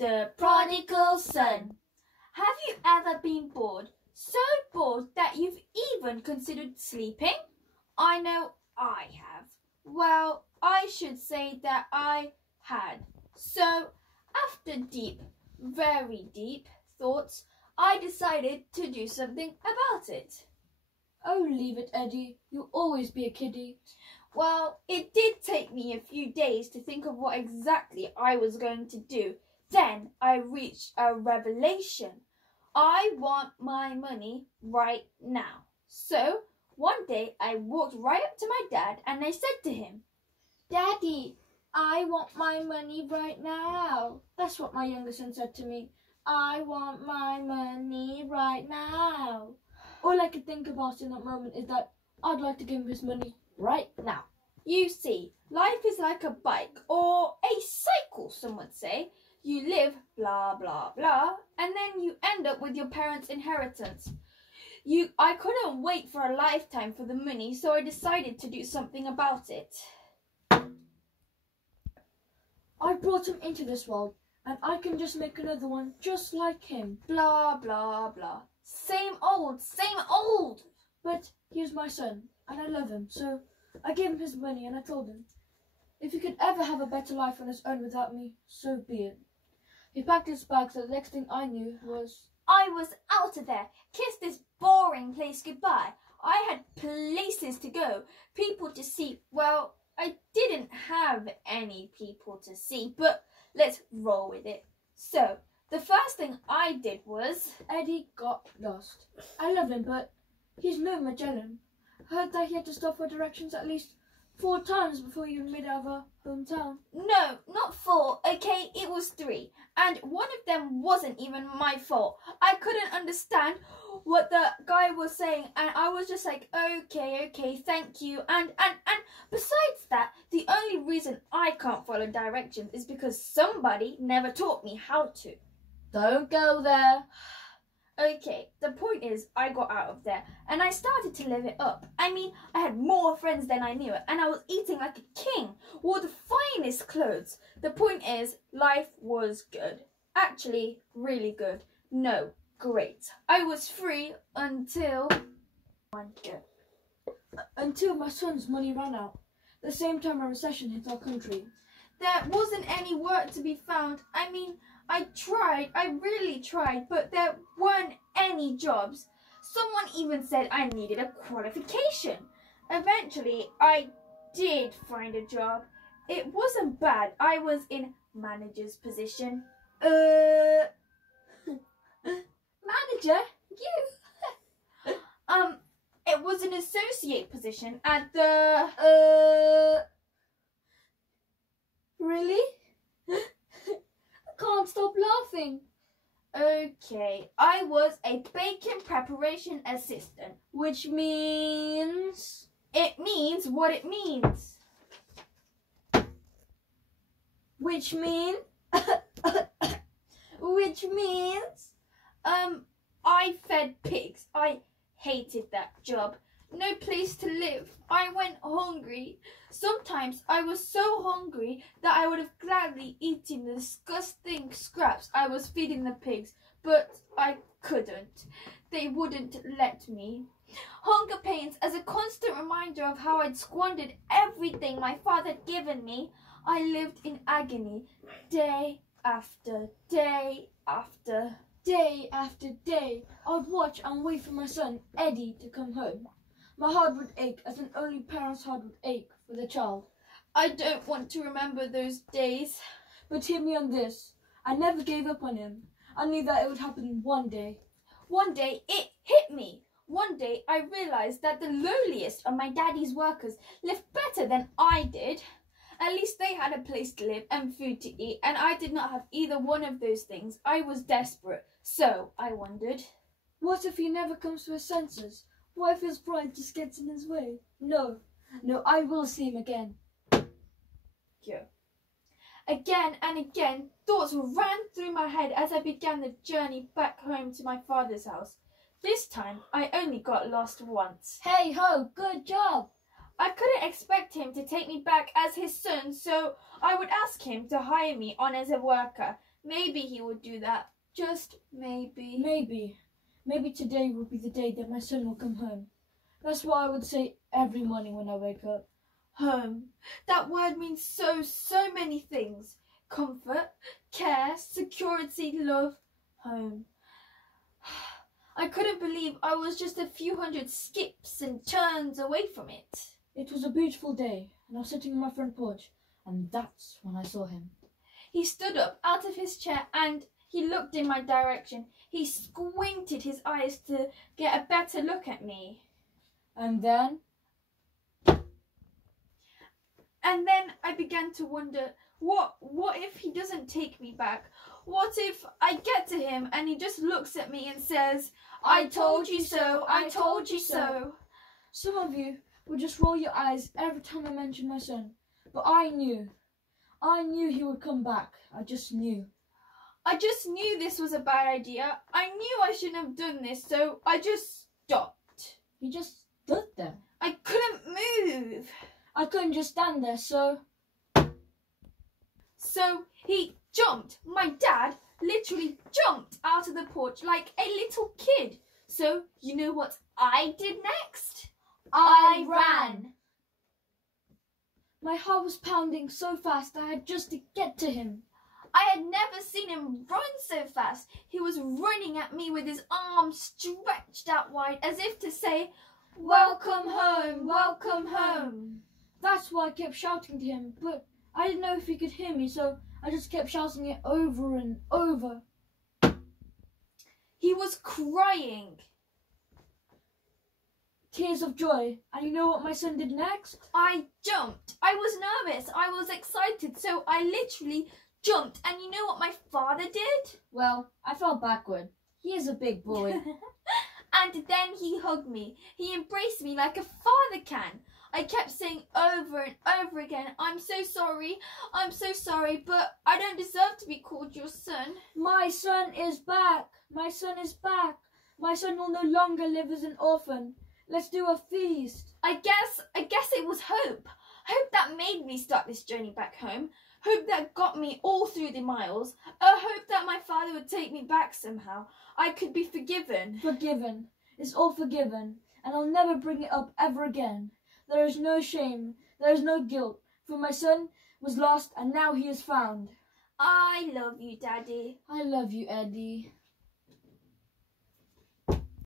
The Prodigal Son. Have you ever been bored? So bored that you've even considered sleeping? I know I have. Well, I should say that I had. So, after deep, very deep thoughts, I decided to do something about it. Oh, leave it, Eddie. You'll always be a kiddie. Well, it did take me a few days to think of what exactly I was going to do. Then I reached a revelation. I want my money right now. So, one day I walked right up to my dad and I said to him, Daddy, I want my money right now. That's what my younger son said to me. I want my money right now. All I could think about in that moment is that I'd like to give him his money right now. You see, life is like a bike or a cycle, some would say. You live blah, blah, blah, and then you end up with your parents' inheritance. I couldn't wait for a lifetime for the money, so I decided to do something about it. I brought him into this world, and I can just make another one just like him. Blah, blah, blah. Same old, same old. But he's my son, and I love him, so I gave him his money, and I told him, if he could ever have a better life on his own without me, so be it. He packed his bag, so the next thing I knew was... I was out of there. Kissed this boring place goodbye. I had places to go, people to see. Well, I didn't have any people to see, but let's roll with it. So, the first thing I did was... Eddie got lost. I love him, but he's no Magellan. Heard that he had to stop for directions at least 4 times before he even made it out of our hometown. No, not 4, okay, it was 3. And one of them wasn't even my fault. I couldn't understand what the guy was saying, and I was just like, okay, thank you. And besides that, the only reason I can't follow directions is because somebody never taught me how to. Don't go there. Okay, the point is, I got out of there and I started to live it up. I mean, I had more friends than I knew and I was eating like a king, wore the finest clothes. The point is, life was good. Actually, really good. No, great. I was free until my son's money ran out. The same time a recession hit our country. There wasn't any work to be found. I mean, I really tried, but there weren't any jobs. Someone even said I needed a qualification. Eventually, I did find a job. It wasn't bad. I was in manager's position. Manager? You? It was an associate position at the... Really? Can't stop laughing. Okay, I was a bacon preparation assistant. Which means... It means what it means. Which means... I fed pigs. I hated that job. No place to live. I went hungry. Sometimes I was so hungry that I would have gladly eaten the disgusting scraps I was feeding the pigs, but I couldn't. They wouldn't let me. Hunger pains as a constant reminder of how I'd squandered everything my father had given me. I lived in agony, day after day after day after day. I'd watch and wait for my son, Eddie, to come home. My heart would ache as an only parent's heart would ache for their child. I don't want to remember those days. But hear me on this. I never gave up on him. I knew that it would happen one day. One day it hit me. One day I realised that the lowliest of my daddy's workers lived better than I did. At least they had a place to live and food to eat, and I did not have either one of those things. I was desperate. So I wondered, what if he never comes to his senses? What if his pride just gets in his way? No, I will see him again. Yeah. Again and again, thoughts ran through my head as I began the journey back home to my father's house. This time, I only got lost once. Hey ho, good job! I couldn't expect him to take me back as his son, so I would ask him to hire me on as a worker. Maybe he would do that. Just maybe. Maybe today will be the day that my son will come home. That's what I would say every morning when I wake up. Home. That word means so many things. Comfort, care, security, love, home. I couldn't believe I was just a few hundred skips and turns away from it. It was a beautiful day, and I was sitting on my front porch, and that's when I saw him. He stood up out of his chair and he looked in my direction. He squinted his eyes to get a better look at me. And then I began to wonder, what if he doesn't take me back? What if I get to him and he just looks at me and says, I told you so, I told you so. Some of you will just roll your eyes every time I mention my son. But I knew he would come back. I just knew this was a bad idea. I knew I shouldn't have done this, so I just stopped. You just stood there. I couldn't move. I couldn't just stand there, so he jumped. My dad literally jumped out of the porch like a little kid. So you know what I did next? I ran. My heart was pounding so fast I had just to get to him. I had never seen him run so fast. He was running at me with his arms stretched out wide as if to say, welcome home, welcome home. That's why I kept shouting to him, but I didn't know if he could hear me, so I just kept shouting it over and over. He was crying. Tears of joy. And you know what my son did next? I jumped. I was nervous. I was excited, so I literally jumped. And you know what my father did? Well, I fell backward. He is a big boy. And then he hugged me. He embraced me like a father can. I kept saying over and over again, I'm so sorry, but I don't deserve to be called your son. My son is back. My son is back. My son will no longer live as an orphan. Let's do a feast. I guess it was hope. Hope that made me start this journey back home. Hope that got me all through the miles. A hope that my father would take me back somehow. I could be forgiven. Forgiven. It's all forgiven. And I'll never bring it up ever again. There is no shame. There is no guilt. For my son was lost and now he is found. I love you, Daddy. I love you, Eddie.